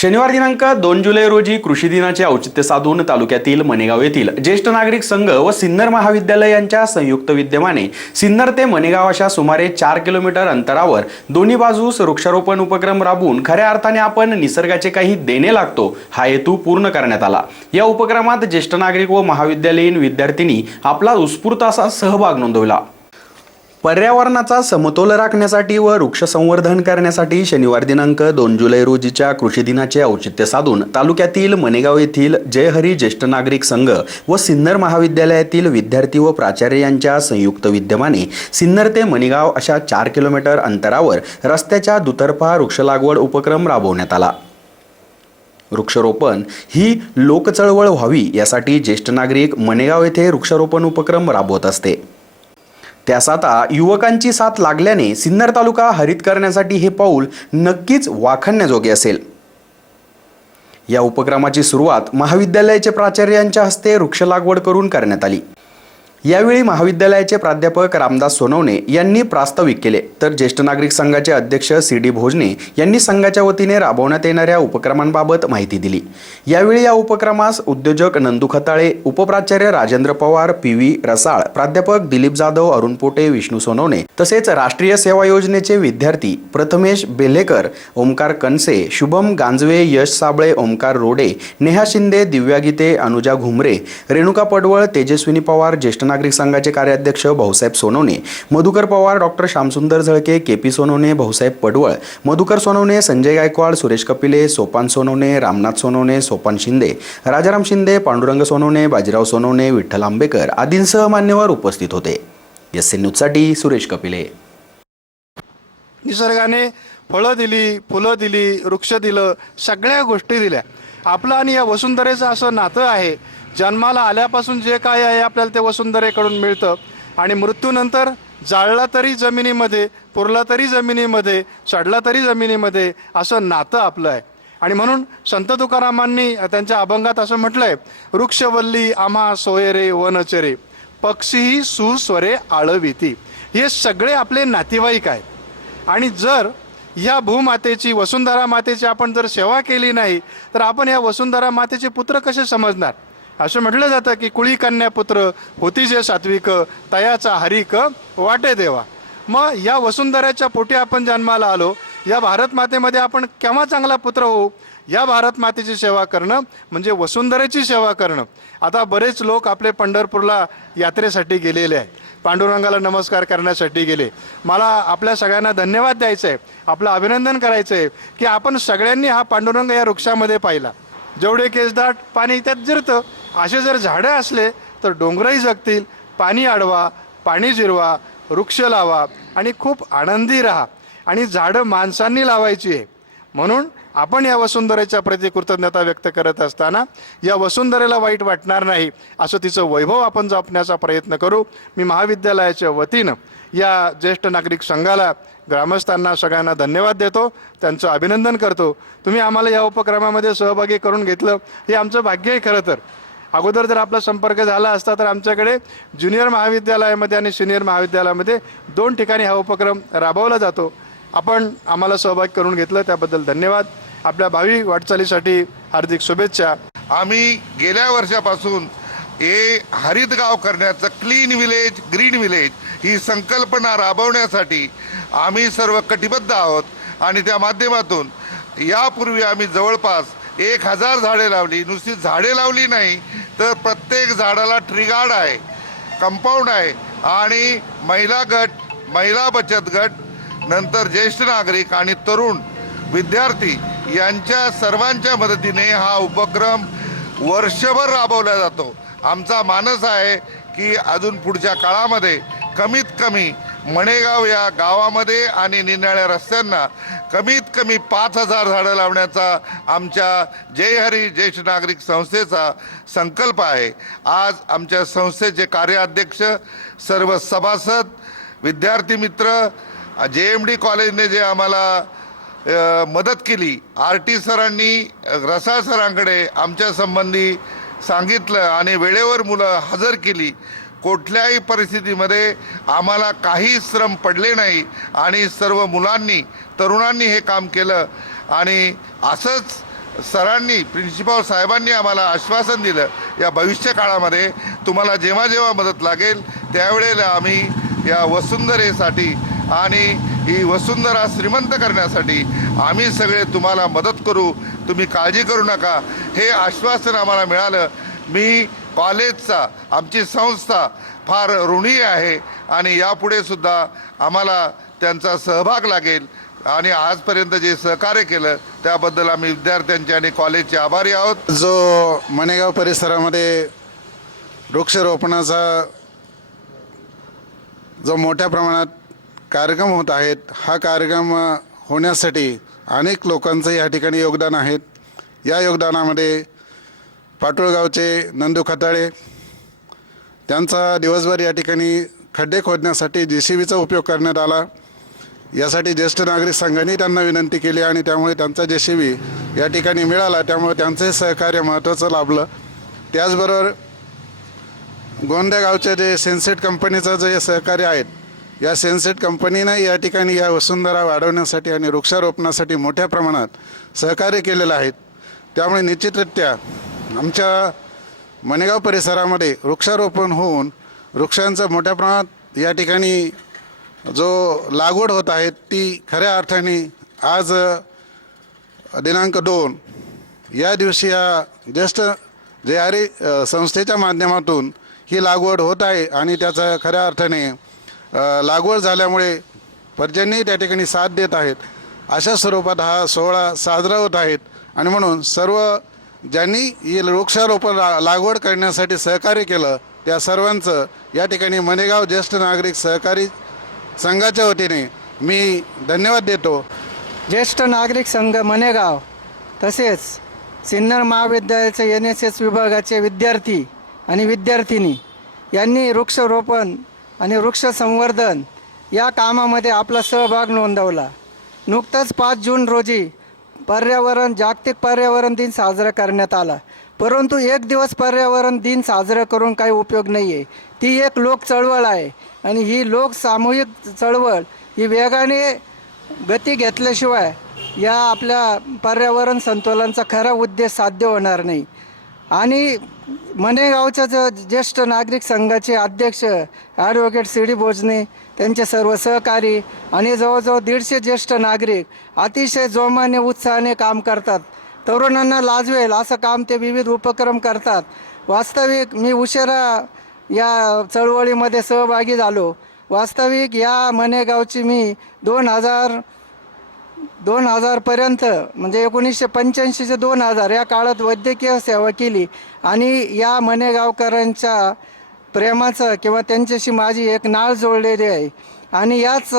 शनिवार दिनांक दोन जुलै रोजी कृषी दिनाचे औचित्य साधून तालुक्यातील मनेगाव येथील ज्येष्ठ नागरिक संघ व सिन्नर महाविद्यालय यांच्या संयुक्त विद्यमाने सिन्नर ते मनेगाव अशा सुमारे चार किलोमीटर अंतरावर दोन्ही बाजूस वृक्षारोपण उपक्रम राबवून खऱ्या अर्थाने आपण निसर्गाचे काही देणे लागतो हा हेतू पूर्ण करण्यात आला. या उपक्रमात ज्येष्ठ नागरिक व महाविद्यालयीन विद्यार्थिनी आपला उत्स्फूर्त असा सहभाग नोंदवला. पर्यावरणाचा समतोल राखण्यासाठी व वृक्ष संवर्धन करण्यासाठी शनिवार दिनांक दोन जुलै रोजीच्या कृषी दिनाचे औचित्य साधून तालुक्यातील मनेगाव येथील जयहरी ज्येष्ठ नागरिक संघ व सिन्नर महाविद्यालयातील विद्यार्थी व प्राचार्य यांच्या संयुक्त विद्यमाने सिन्नर ते मनेगाव अशा चार किलोमीटर अंतरावर रस्त्याच्या दुतर्फा वृक्ष लागवड उपक्रम राबवण्यात आला. वृक्षारोपण ही लोकचळवळ व्हावी यासाठी ज्येष्ठ नागरिक मनेगाव येथे वृक्षारोपण उपक्रम राबवत असते. त्यास आता युवकांची साथ लागल्याने सिन्नर तालुका हरित करण्यासाठी हे पाऊल नक्कीच वाखाणण्याजोगे असेल. या उपक्रमाची सुरुवात महाविद्यालयाचे प्राचार्यांच्या हस्ते वृक्ष लागवड करून करण्यात आली. यावेळी महाविद्यालयाचे प्राध्यापक रामदास सोनवणे यांनी प्रास्ताविक केले. तर ज्येष्ठ नागरिक संघाचे अध्यक्ष सी डी भोजने यांनी संघाच्या वतीने राबवण्यात येणाऱ्या उपक्रमांबाबत माहिती दिली. यावेळी या उपक्रमास उद्योजक नंदू खताळे उपप्राचार्य राजेंद्र पवार पी व्ही रसाळ प्राध्यापक दिलीप जाधव अरुण पोटे विष्णू सोनवणे तसेच राष्ट्रीय सेवा योजनेचे विद्यार्थी प्रथमेश बेलेकर ओमकार कनसे शुभम गांजवे यश साबळे ओमकार रोडे नेहा शिंदे दिव्या गीते अनुजा घुमरे रेणुका पडवळ तेजस्विनी पवार ज्येष्ठ नागरिक संघाचे कार्याध्यक्ष Bhausaheb Sonawane Madhukar Pawar doctor Shyamsundar Zalke K P Sonawane Bhausaheb Padwal Madhukar Sonawane Sanjay Gaikwad Suresh Kapile Sopan Sonawane Ramnath Sonawane Sopan Shinde Rajaram Shinde Pandurang Sonawane Bajirao Sonawane Vitthal Ambekar आदींसह मान्यवर उपस्थित होते. एस न्यूजसाठी सुरेश कपिले. निसर्गाने फळं दिली फुलं दिली वृक्ष दिलं सगळ्या गोष्टी दिल्या. आपलं आणि या वसुंधरेचं असं नातं आहे जन्माला आल्यापासून जे काय आहे आपल्याला ते वसुंधरेकडून मिळतं. आणि मृत्यूनंतर जाळला तरी जमिनीमध्ये पुरला तरी जमिनीमध्ये सडला तरी जमिनीमध्ये असं नातं आपलं आहे. आणि म्हणून संत तुकारामांनी त्यांच्या अभंगात असं म्हटलंय वृक्षवल्ली आम्हा सोयरे वनचरे पक्षीही सुस्वरे आळविती. हे सगळे आपले नातेवाईक आहेत. आणि जर या भूमातेची वसुंधरा मातेची आपण जर सेवा केली नाही तर आपण या वसुंधरा मातेचे पुत्र कसे समजणार? असं म्हटलं जातं की कुळी कन्यापुत्र होती जे सात्विक तयाचा हरिक वाटे देवा. मग या वसुंधराच्या पोटी आपण जन्माला आलो. या भारत मातेमध्ये आपण केव्हा चांगला पुत्र होऊ? या भारत मातेची सेवा करणं म्हणजे वसुंधरेची सेवा करणं. आता बरेच लोक आपले पंढरपूरला यात्रेसाठी गेलेले आहेत. पांडुरंगाला नमस्कार करण्यासाठी गेले. मला आपल्या सगळ्यांना धन्यवाद द्यायचं आहे आपलं अभिनंदन करायचं आहे की आपण सगळ्यांनी हा पांडुरंग या वृक्षामध्ये पाहिला. जेवढे केसदाट पाणी त्यात जिरतं असे जर झाडं असले तर डोंगरही जगतील पाणी अडवा पाणी जिरवा वृक्ष लावा आणि खूप आनंदी राहा. आणि झाडं माणसांनी लावायची आहे. म्हणून आपण या वसुंधरेच्या प्रति कृतज्ञता व्यक्त करत असताना या वसुंधरेला वाईट वाटणार नाही असं तिचं वैभव आपण जपण्याचा प्रयत्न करू. मी महाविद्यालयाच्या वतीनं या ज्येष्ठ नागरिक संघाला ग्रामस्थांना सगळ्यांना धन्यवाद देतो. त्यांचं अभिनंदन करतो. तुम्ही आम्हाला या उपक्रमामध्ये सहभागी करून घेतलं. हे आमचं भाग्य आहे खरं तर. अगोदर जर आपला संपर्क झाला असता तर आमच्याकडे ज्युनियर महाविद्यालयामध्ये आणि सिनियर महाविद्यालयामध्ये दोन ठिकाणी हा उपक्रम राबवला जातो. आपण आम्हाला सहभाग करून घेतलं त्याबद्दल धन्यवाद. आपल्या भावी वाटचालीसाठी हार्दिक शुभेच्छा. आम्ही गेल्या वर्षापासून हे हरित गाव करण्याचं क्लीन विलेज ग्रीन विलेज ही संकल्पना राबवण्यासाठी आम्ही सर्व कटिबद्ध आहोत आणि त्या माध्यमातून यापूर्वी आम्ही जवळपास एक हजार झाडे लावली नुसती झाडे लावली नाही तर प्रत्येक झाडाला ट्रिगार्ड आहे कंपाऊंड आहे. आणि महिला गट महिला बचत गट नंतर ज्येष्ठ नागरिक आणि तरुण विद्यार्थी यांच्या सर्वांच्या मदतीने हा उपक्रम वर्षभर राबवला जातो. आमचा मानस आहे की अजून पुढच्या काळामध्ये कमीत कमी मणेगाव या गावामध्ये आणि निनाळ्या रस्त्यांना कमीत कमी पाच हजार झाडं लावण्याचा आमच्या जय हरी ज्येष्ठ नागरिक संस्थेचा संकल्प आहे. आज आमच्या संस्थेचे कार्याध्यक्ष सर्व सभासद विद्यार्थी मित्र जे एम डी कॉलेजने जे आम्हाला मदत केली आर टी सरांनी रसाळ सरांकडे आमच्या संबंधी सांगितलं आणि वेळेवर मुलं हजर केली. कुठल्याही परिस्थितीमध्ये आम्हाला काही श्रम पडले नाही आणि सर्व मुलांनी तरुणांनी हे काम केलं. आणि असंच सरांनी प्रिन्सिपॉल साहेबांनी आम्हाला आश्वासन दिलं या भविष्य काळामध्ये तुम्हाला जेव्हा जेव्हा मदत लागेल त्यावेळेला आम्ही या वसुंधरेसाठी आणि ही वसुंधरा श्रीमंत करण्यासाठी आम्ही सगळे तुम्हाला मदत करू. तुम्ही काळजी करू नका. हे आश्वासन आम्हाला मिळालं. मी कॉलेजचा आमची संस्था फार ऋणी आहे आणि यापुढे सुद्धा आम्हाला त्यांचा सहभाग लागेल. आणि आजपर्यंत जे सहकार्य केलं त्याबद्दल आम्ही विद्यार्थ्यांचे आणि कॉलेजचे आभारी आहोत. जो मणेगाव परिसरामध्ये वृक्षरोपणाचा जो मोठ्या प्रमाणात कार्यक्रम होत आहेत हा कार्यक्रम होण्यासाठी अनेक लोकांचं या ठिकाणी योगदान आहेत या योगदानामध्ये पाटोळगावचे नंदू खताळे त्यांचा दिवसभर या ठिकाणी खड्डे खोदण्यासाठी जे सी बीचा उपयोग करण्यात आला. यासाठी ज्येष्ठ नागरिक संघाने त्यांना विनंती केली आणि त्यामुळे त्यांचा जे सी बी या ठिकाणी मिळाला. त्यामुळे त्यांचंही सहकार्य महत्त्वाचं लाभलं. त्याचबरोबर गोंद्या गावच्या जे सेन्सेट कंपनीचं जे सहकार्य आहेत या सेन्सेट कंपनीनं या ठिकाणी या वसुंधरा वाढवण्यासाठी आणि वृक्षारोपणासाठी मोठ्या प्रमाणात सहकार्य केलेलं आहे. त्यामुळे निश्चितरित्या आमच्या मणेगाव परिसरामध्ये वृक्षारोपण होऊन वृक्षांचं मोठ्या प्रमाणात या ठिकाणी जो लागवड होत आहे ती खऱ्या अर्थाने आज दिनांक दोन या दिवशी या ज्येष्ठ जे आरे संस्थेच्या माध्यमातून ही लागवड होत आहे आणि त्याचा खऱ्या अर्थाने लागवड झाल्यामुळे पर्जन्यही त्या ठिकाणी साथ देत आहेत. अशा स्वरूपात हा सोहळा साजरा होत आहेत आणि म्हणून सर्व ज्यांनी ही वृक्षारोपण ला- लागवड करण्यासाठी सहकार्य केलं त्या सर्वांचं या ठिकाणी मनेगाव ज्येष्ठ नागरिक सहकारी संघाच्या वतीने मी धन्यवाद देतो. ज्येष्ठ नागरिक संघ मनेगाव तसेच सिन्नर महाविद्यालयाचे एन एस एस विभागाचे विद्यार्थी आणि विद्यार्थिनी यांनी वृक्षरोपण आणि वृक्ष संवर्धन या कामामध्ये आपला सहभाग नोंदवला. नुकतंच पाच जून रोजी पर्यावरण जागतिक पर्यावरण दिन साजरा करण्यात आला. परंतु एक दिवस पर्यावरण दिन साजरा करून काही उपयोग नाही आहे ती एक लोक चळवळ आहे आणि ही लोक सामूहिक चळवळ ही वेगाने गती घेतल्याशिवाय या आपल्या पर्यावरण संतुलनाचा खरा उद्देश साध्य होणार नाही. आणि मनेगावच्या ज ज्येष्ठ नागरिक संघाचे अध्यक्ष ॲडव्होकेट सी डी भोजने त्यांचे सर्व सहकारी आणि जवळजवळ दीडशे ज्येष्ठ नागरिक अतिशय जोमाने उत्साहाने काम करतात. तरुणांना लाजवेल असं काम ते विविध उपक्रम करतात. वास्तविक मी उशिरा या चळवळीमध्ये सहभागी झालो. वास्तविक या मनेगावची मी दोन हजार दोन हजारपर्यंत म्हणजे एकोणीसशे पंच्याऐंशीचे दोन हजार या काळात वैद्यकीय सेवा केली. आणि या मनेगावकरांच्या प्रेमाचं किंवा त्यांच्याशी माझी एक नाळ जोडलेली आहे. आणि याच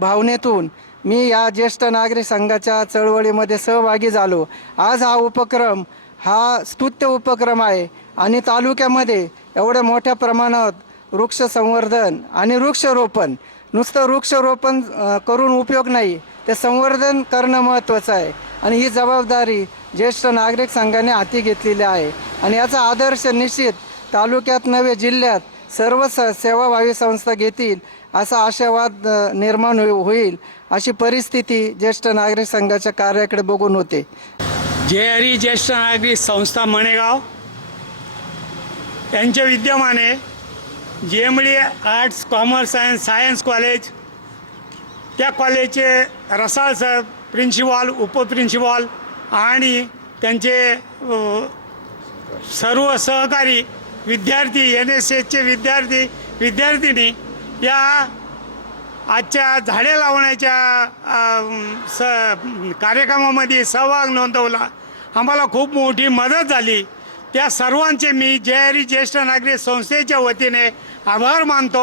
भावनेतून मी या ज्येष्ठ नागरिक संघाच्या चळवळीमध्ये सहभागी झालो. आज हा उपक्रम हा स्तुत्य उपक्रम आहे. आणि तालुक्यामध्ये एवढ्या मोठ्या प्रमाणात वृक्ष संवर्धन आणि वृक्षरोपण नुसतं वृक्षरोपण करून उपयोग नाही. ते संवर्धन करणं महत्त्वाचं आहे. आणि ही जबाबदारी ज्येष्ठ नागरिक संघाने हाती घेतलेली आहे. आणि याचा आदर्श निश्चित तालुक्यात नव्हे जिल्ह्यात सर्व स सेवाभावी संस्था घेतील असा आशावाद निर्माण हो-, होईल अशी परिस्थिती ज्येष्ठ नागरिक संघाच्या कार्याकडे बघून होते. जे हरी ज्येष्ठ नागरिक संस्था मणेगाव. यांच्या विद्यमाने J M D arts commerce and science college त्या कॉलेजचे रसाळ सर प्रिन्सिपॉल उपप्रिन्सिपॉल आणि त्यांचे सर्व सहकारी विद्यार्थी एन एस एसचे विद्यार्थी विद्यार्थिनी या आजच्या झाडे लावण्याच्या स कार्यक्रमामध्ये सहभाग नोंदवला. आम्हाला खूप मोठी मदत झाली. त्या सर्वांचे मी जयहरी ज्येष्ठ नागरिक संस्थेच्या वतीने आभार मानतो.